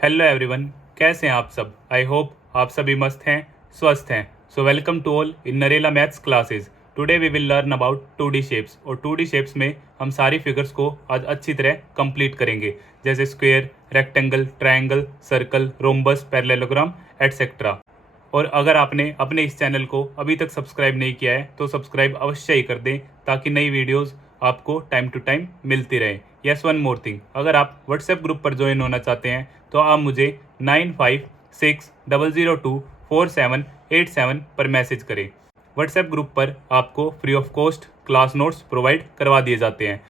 Hello everyone, कैसे हैं आप सब। आई होप आप सभी मस्त हैं, स्वस्थ हैं। So welcome to all in Narela maths classes. Today we will learn about 2D shapes, और 2D शेप्स में हम सारी फिगर्स को आज अच्छी तरह कंप्लीट करेंगे, जैसे square, rectangle, triangle, circle, rhombus, parallelogram etcetera. और अगर आपने अपने इस चैनल को अभी तक सब्सक्राइब नहीं किया है तो सब्सक्राइब अवश्य ही कर दें, ताकि नई वीडियोस आपको टाइम टू टाइम मिलती रहे। यस, वन मोर थिंग, अगर आप व्हाट्सएप ग्रुप पर ज्वाइन होना चाहते हैं तो आप मुझे 9560024787 पर मैसेज करें। व्हाट्सएप ग्रुप पर आपको free of cost class notes provide करवा दिए जाते हैं।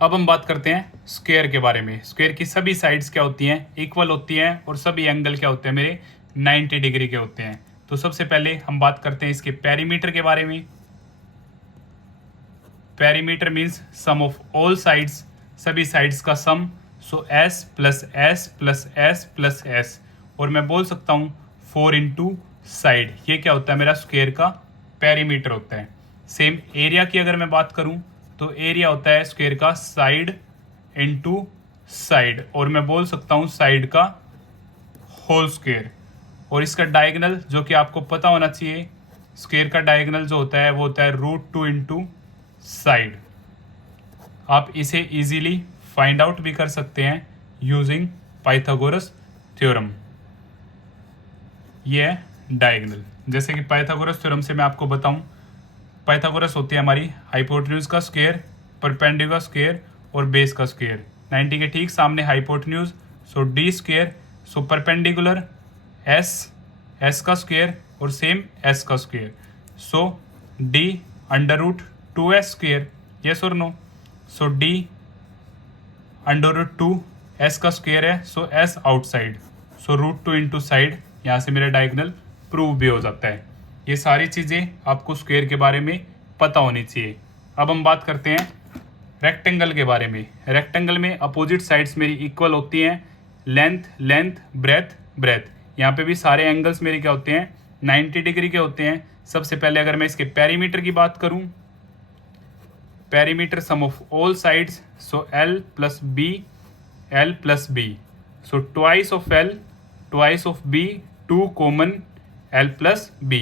अब हम बात करते हैं स्क्वायर के बारे में। स्क्वायर की सभी साइड्स क्या होती हैं, इक्वल होती हैं, और सभी एंगल क्या होते हैं मेरे 90 डिग्री के होते हैं। तो सबसे पहले हम बात करते हैं इसके पेरीमीटर के बारे में। Perimeter means sum of all sides, सभी साइड्स का sum. So s plus s plus s plus s, और मैं बोल सकता हूँ 4 इंटू साइड। ये क्या होता है मेरा स्क्वायर का पेरीमीटर होता है। सेम एरिया की अगर मैं बात करूँ तो एरिया होता है स्क्वायर का साइड इंटू साइड, और मैं बोल सकता हूँ साइड का होल स्क्वायर। और इसका डायगोनल जो कि आपको पता होना चाहिए, स्क्वायर का डायगोनल जो होता है वो होता है √2 इंटू साइड। आप इसे इजीली फाइंड आउट भी कर सकते हैं यूजिंग पाइथागोरस थ्योरम। ये है डायगोनल। जैसे कि पाइथागोरस थ्योरम से मैं आपको बताऊं, पाइथागोरस होती है हमारी हाइपोटेन्यूज का स्क्वायर, परपेंडिकुलर स्क्वायर और बेस का स्क्वायर। 90 के ठीक सामने hypotenuse, so d square, so perpendicular s का स्क्वायर और सेम एस का square, so d √2s square. Yes और नो? सो डी √2s का स्क्वायर है, so s outside, so √2 into side. यहाँ से मेरा डायगोनल प्रूव भी हो जाता है। ये सारी चीज़ें आपको स्क्वायर के बारे में पता होनी चाहिए। अब हम बात करते हैं रेक्टेंगल के बारे में। रेक्टेंगल में अपोजिट साइड्स मेरी इक्वल होती हैं, लेंथ लेंथ, ब्रेथ ब्रेथ। यहाँ पे भी सारे एंगल्स मेरे क्या होते हैं, 90 डिग्री के होते हैं। सबसे पहले अगर मैं इसके पेरीमीटर की बात करूँ, perimeter sum of all sides, so L plus B, so twice of L twice of B, 2 common L plus B।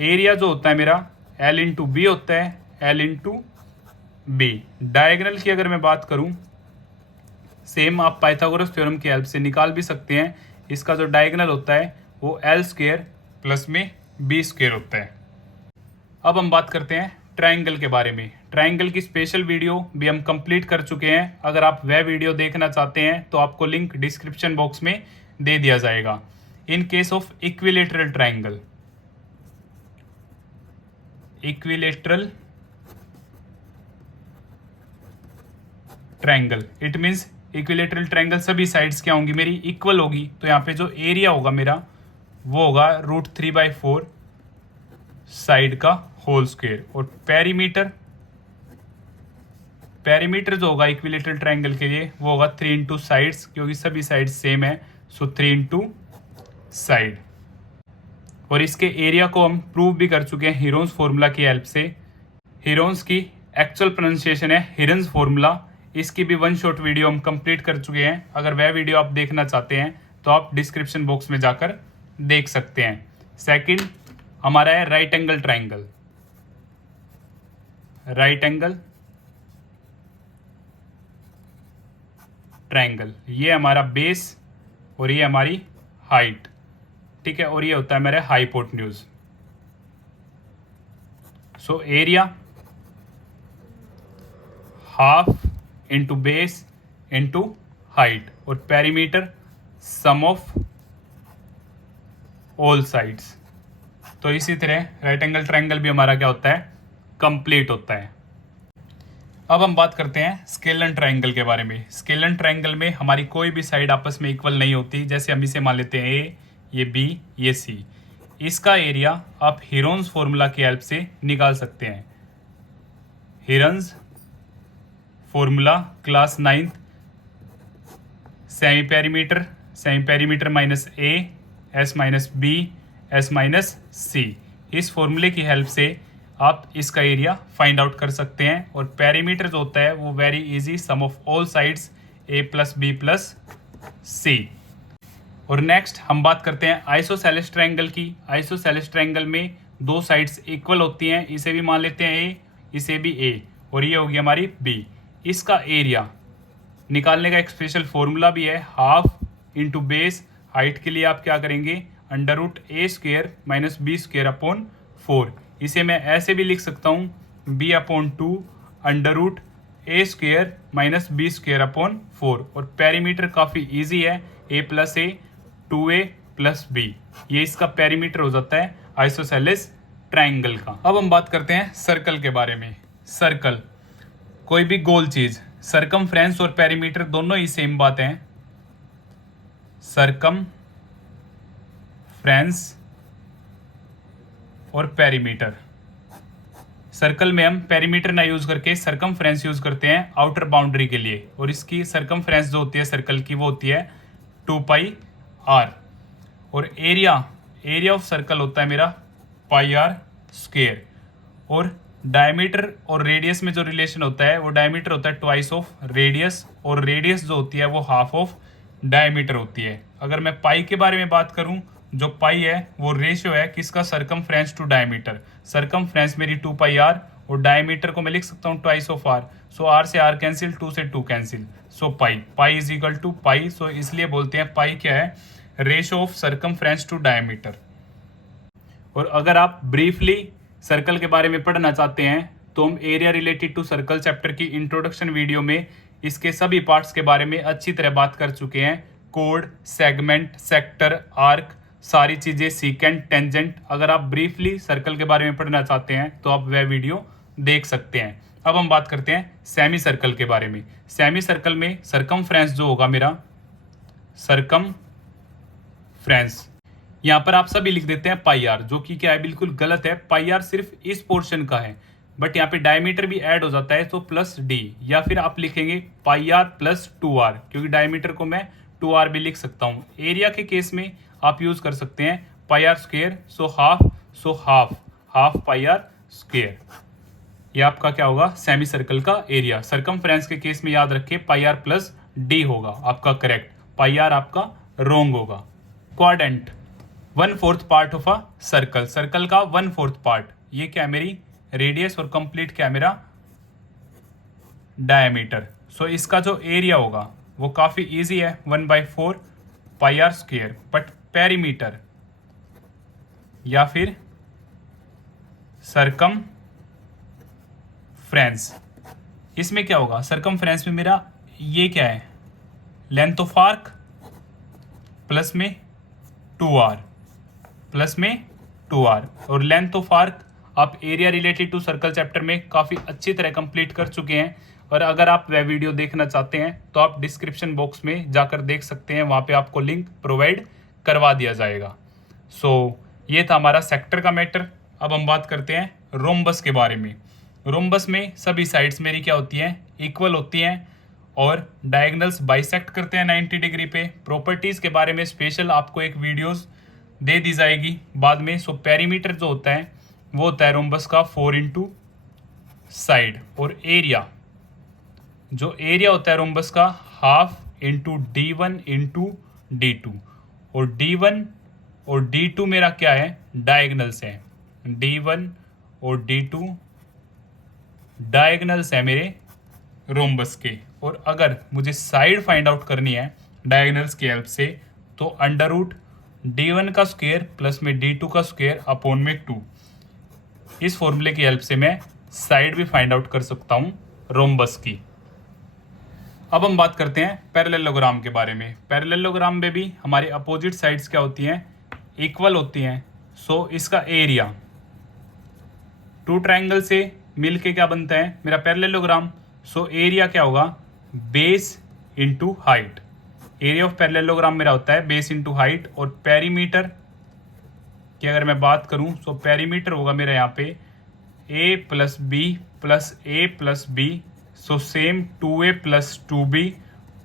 Area जो होता है मेरा L इंटू बी होता है, L इंटू बी। डायगोनल की अगर मैं बात करूं, सेम आप पाइथागोरस थ्योरम की हेल्प से निकाल भी सकते हैं। इसका जो डायगोनल होता है वो L स्क्वायर प्लस में B स्क्वायर होता है। अब हम बात करते हैं ट्रायंगल के बारे में। ट्रायंगल की स्पेशल वीडियो भी हम कंप्लीट कर चुके हैं। अगर आप वह वीडियो देखना चाहते हैं तो आपको लिंक डिस्क्रिप्शन बॉक्स में दे दिया जाएगा। In case of equilateral triangle, equilateral triangle, it means equilateral triangle सभी साइड्स क्या होंगी मेरी, इक्वल होगी। तो यहाँ पे जो एरिया होगा मेरा वो होगा √3/4 साइड का होल स्क्वायर। और पेरीमीटर जो होगा इक्विलेटरल ट्रायंगल के लिए वो होगा 3 इंटू साइड्स, क्योंकि सभी साइड्स सेम है, सो 3 इंटू साइड। और इसके एरिया को हम प्रूव भी कर चुके हैं हीरोन्स फॉर्मूला की हेल्प से। हीरोन्स की एक्चुअल प्रोनाउंसिएशन है हिरन्स फॉर्मूला। इसकी भी वन शॉट वीडियो हम कंप्लीट कर चुके हैं। अगर वह वीडियो आप देखना चाहते हैं तो आप डिस्क्रिप्शन बॉक्स में जाकर देख सकते हैं। सेकंड हमारा है right angle triangle. Right angle triangle, ये हमारा बेस और ये हमारी हाइट, ठीक है, और ये होता है मेरा hypotenuse. So area half into base into height, और perimeter sum of all sides. तो इसी तरह राइट एंगल ट्रायंगल भी हमारा क्या होता है, कंप्लीट होता है। अब हम बात करते हैं स्केलन ट्रायंगल के बारे में। स्केलन ट्रायंगल में हमारी कोई भी साइड आपस में इक्वल नहीं होती। जैसे हम इसे मान लेते हैं ए, ये बी, ये सी। इसका एरिया आप हीरोन्स फॉर्मूला की हेल्प से निकाल सकते हैं। Heron's formula class 9th, semi perimeter minus a, s minus b, s minus c. इस फॉर्मूले की हेल्प से आप इसका एरिया फाइंड आउट कर सकते हैं। और पेरीमीटर जो होता है वो very easy, sum of all sides a plus B plus c. और नेक्स्ट हम बात करते हैं आइसोसेलेस ट्रायंगल की। आइसोसेलेस ट्रायंगल में दो साइड्स इक्वल होती हैं, इसे भी मान लेते हैं ए, इसे भी ए, और ये होगी हमारी बी। इसका एरिया निकालने का एक स्पेशल फॉर्मूला भी है, हाफ इंटू बेस। हाइट के लिए आप क्या करेंगे, under root a square minus b square upon 4। इसे मैं ऐसे भी लिख सकता हूँ, b upon 2 under root a square minus b square upon 4। और पेरीमीटर काफ़ी इजी है, a plus a 2a plus b, ये इसका पेरीमीटर हो जाता है आइसोसेलेस ट्रायंगल का। अब हम बात करते हैं सर्कल के बारे में। सर्कल कोई भी गोल चीज, सरकमफ्रेंस और पेरीमीटर दोनों ही सेम बात है। सरकमफ्रेंस और पेरीमीटर, सर्कल में हम पेरीमीटर ना यूज करके सरकमफ्रेंस यूज करते हैं आउटर बाउंड्री के लिए, और इसकी सरकमफ्रेंस जो होती है सर्कल की वो होती है 2πr। और एरिया ऑफ सर्कल होता है मेरा πr स्क्वेयर। और डायमीटर और रेडियस में जो रिलेशन होता है वो डायमीटर होता है ट्वाइस ऑफ रेडियस, और रेडियस जो होती है वो हाफ ऑफ डायमीटर होती है। अगर मैं पाई के बारे में बात करूं, जो पाई है वो रेशियो है किसका, सरकमफ्रेंस टू डायमीटर। सरकमफ्रेंस मेरी 2πr और डायमीटर को मैं लिख सकता हूँ twice of r। So r से r कैंसिल, 2 से 2 cancel, so pi is equal to pi. सो इसलिए बोलते हैं पाई क्या है, ratio of circumference to diameter. और अगर आप ब्रीफली सर्कल के बारे में पढ़ना चाहते हैं तो हम area related to circle chapter की इंट्रोडक्शन वीडियो में इसके सभी पार्ट्स के बारे में अच्छी तरह बात कर चुके हैं। कोड, सेगमेंट, सेक्टर, आर्क, सारी चीज़ें, सीकेंट, टेंजेंट। अगर आप ब्रीफली सर्कल के बारे में पढ़ना चाहते हैं तो आप वह वीडियो देख सकते हैं। अब हम बात करते हैं सेमी सर्कल के बारे में। सेमी सर्कल में सरकमफ्रेंस जो होगा मेरा, सरकमफ्रेंस यहाँ पर आप सभी लिख देते हैं πr, जो कि क्या है, बिल्कुल गलत है। πr सिर्फ इस पोर्शन का है, बट यहाँ पे डायमीटर भी ऐड हो जाता है तो प्लस d, या फिर आप लिखेंगे πr प्लस 2r, क्योंकि डायमीटर को मैं 2r भी लिख सकता हूँ। एरिया के केस में आप यूज कर सकते हैं πr square, so half πr square. ये आपका क्या होगा, सेमी सर्कल का एरिया। सरकमफ्रेंस के केस में याद रखिए πr प्लस d होगा आपका करेक्ट, πr आपका रोंग होगा। Quadrant 1/4 part of a circle, circle का 1/4 पार्ट, ये क्या है मेरी रेडियस, और कंप्लीट क्या है मेरा डायमीटर। सो इसका जो एरिया होगा वो काफी इजी है, 1/4 πr स्क्वेयर। बट पेरीमीटर या फिर सरकमफ्रेंस, इसमें क्या होगा, सरकमफ्रेंस में मेरा ये क्या है, लेंथ ऑफ आर्क प्लस में 2r, प्लस में 2r। और लेंथ ऑफ आर्क आप area related to circle chapter में काफ़ी अच्छी तरह कंप्लीट कर चुके हैं, और अगर आप वह वीडियो देखना चाहते हैं तो आप डिस्क्रिप्शन बॉक्स में जाकर देख सकते हैं, वहाँ पे आपको लिंक प्रोवाइड करवा दिया जाएगा। सो ये था हमारा सेक्टर का मैटर। अब हम बात करते हैं रोम्बस के बारे में। रोम्बस में सभी साइड्स मेरी क्या होती हैं, इक्वल होती हैं, और डायगोनल्स बाइसेक्ट करते हैं 90 डिग्री पे। प्रॉपर्टीज़ के बारे में स्पेशल आपको एक वीडियोस दे दी जाएगी बाद में। सो पेरीमीटर जो होता है वो होता है रोम्बस का 4 इंटू साइड, और एरिया जो एरिया होता है रोम्बस का half into d1 into d2। और d1 और d2 मेरा क्या है, डायगोनल्स है, d1 और d2 डायगोनल्स है मेरे रोम्बस के। और अगर मुझे साइड फाइंड आउट करनी है डायगोनल्स की हेल्प से, तो अंडर रूट d1 का स्क्वायर प्लस में d2 का स्क्वायर अपॉन में 2, इस फॉर्मूले की हेल्प से मैं साइड भी फाइंड आउट कर सकता हूं रोम्बस की। अब हम बात करते हैं पैरेललोग्राम के बारे में। पैरेललोग्राम में भी हमारी अपोजिट साइड्स क्या होती हैं, इक्वल होती हैं। सो इसका एरिया, टू ट्रायंगल से मिलके क्या बनता है मेरा पैरेललोग्राम। सो एरिया क्या होगा, base into height. Area of parallelogram मेरा होता है बेस इंटू हाइट। और पेरीमीटर की अगर मैं बात करूं तो पेरीमीटर होगा मेरा यहाँ पे a plus B plus a plus B. So same 2a plus 2b,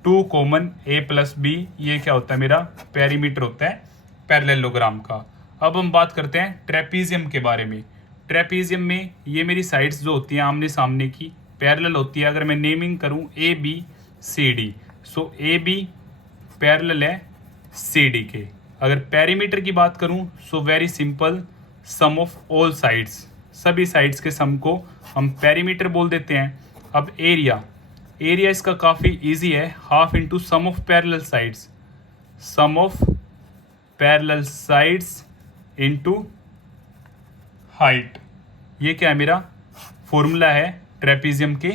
2 common a plus b, ये क्या होता है मेरा पेरीमीटर होता है पैरेललोग्राम का। अब हम बात करते हैं ट्रेपीजियम के बारे में। ट्रेपीजियम में ये मेरी साइड्स जो होती हैं आमने सामने की पैरेलल होती है। अगर मैं नेमिंग करूं a b c d, सो a b पैरेलल है सी डी के। अगर पेरीमीटर की बात करूं so very simple, sum of all sides, सभी साइड्स के सम को हम पेरीमीटर बोल देते हैं। अब एरिया, एरिया इसका काफ़ी इजी है, half into sum of parallel sides, sum of parallel sides into height. ये क्या है, मेरा फॉर्मूला है ट्रेपीजियम के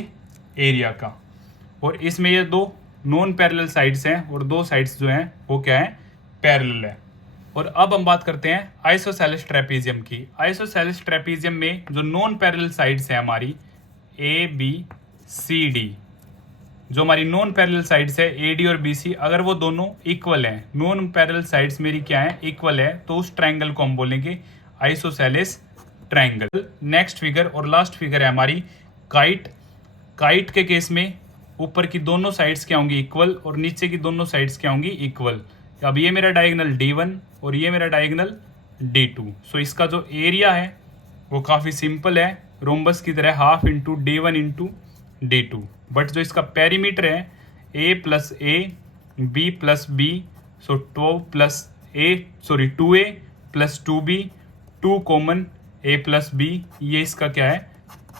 एरिया का। और इसमें ये दो नॉन पैरेलल साइड्स हैं और दो साइड्स जो हैं वो क्या है, पैरेलल है। और अब हम बात करते हैं आइसोसेलेस ट्रेपीजियम की। आइसोसेलेस ट्रेपीजियम में जो नॉन पैरेलल साइड्स हैं हमारी ए बी सी डी, जो हमारी नॉन पैरेलल साइड्स है ए डी और बी सी, अगर वो दोनों इक्वल हैं, नॉन पैरेलल साइड्स मेरी क्या है, इक्वल है, तो उस ट्रायंगल को हम बोलेंगे आइसोसेलेस ट्रायंगल। नेक्स्ट फिगर और लास्ट फिगर है हमारी काइट। काइट के केस में ऊपर की दोनों साइड्स क्या होंगी, इक्वल, और नीचे की दोनों साइड्स क्या होंगी, इक्वल। अब ये मेरा डायगोनल D1 और ये मेरा डायगोनल D2। सो इसका जो एरिया है वो काफ़ी सिंपल है, रोम्बस की तरह, half into D1 into D2। But जो इसका पेरीमीटर है A plus A B plus B, so 2A plus 2B, 2 common A plus B, ये इसका क्या है,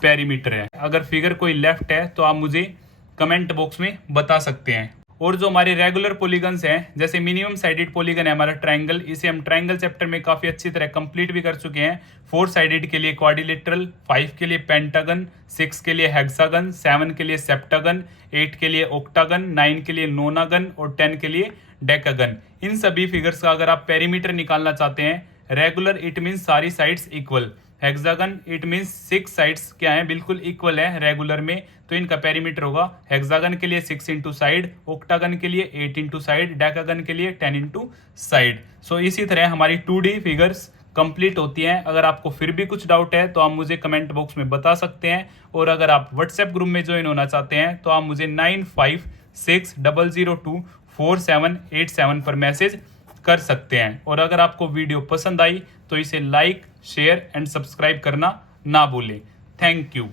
पेरीमीटर है। अगर फिगर कोई लेफ्ट है तो आप मुझे कमेंट बॉक्स में बता सकते हैं। और जो हमारे रेगुलर पॉलीगन्स हैं, जैसे मिनिमम साइडेड पॉलीगन है हमारा ट्रायंगल, इसे हम ट्रायंगल चैप्टर में काफ़ी अच्छी तरह कंप्लीट भी कर चुके हैं। 4 साइडेड के लिए क्वाड्रिलेटरल, 5 के लिए पेंटागन, 6 के लिए हेक्सागन, 7 के लिए सेप्टागन, 8 के लिए ऑक्टागन, 9 के लिए नोनागन और 10 के लिए डेकागन। इन सभी फिगर्स का अगर आप पेरीमीटर निकालना चाहते हैं, रेगुलर इट मीन्स सारी sides equal, hexagon it means 6 sides क्या है, बिल्कुल इक्वल है रेगुलर में, तो इनका पेरीमीटर होगा हेक्सागन के लिए 6 इंटू साइड, ऑक्टागन के लिए 8 इंटू साइड, डेकागन के लिए 10 इंटू साइड। सो इसी तरह हमारी 2D फिगर्स कंप्लीट होती हैं। अगर आपको फिर भी कुछ डाउट है तो आप मुझे कमेंट बॉक्स में बता सकते हैं। और अगर आप व्हाट्सएप ग्रुप में ज्वाइन होना चाहते हैं तो आप मुझे 9560024787 पर मैसेज कर सकते हैं। और अगर आपको वीडियो पसंद आई तो इसे लाइक, शेयर एंड सब्सक्राइब करना ना भूलें। Thank you.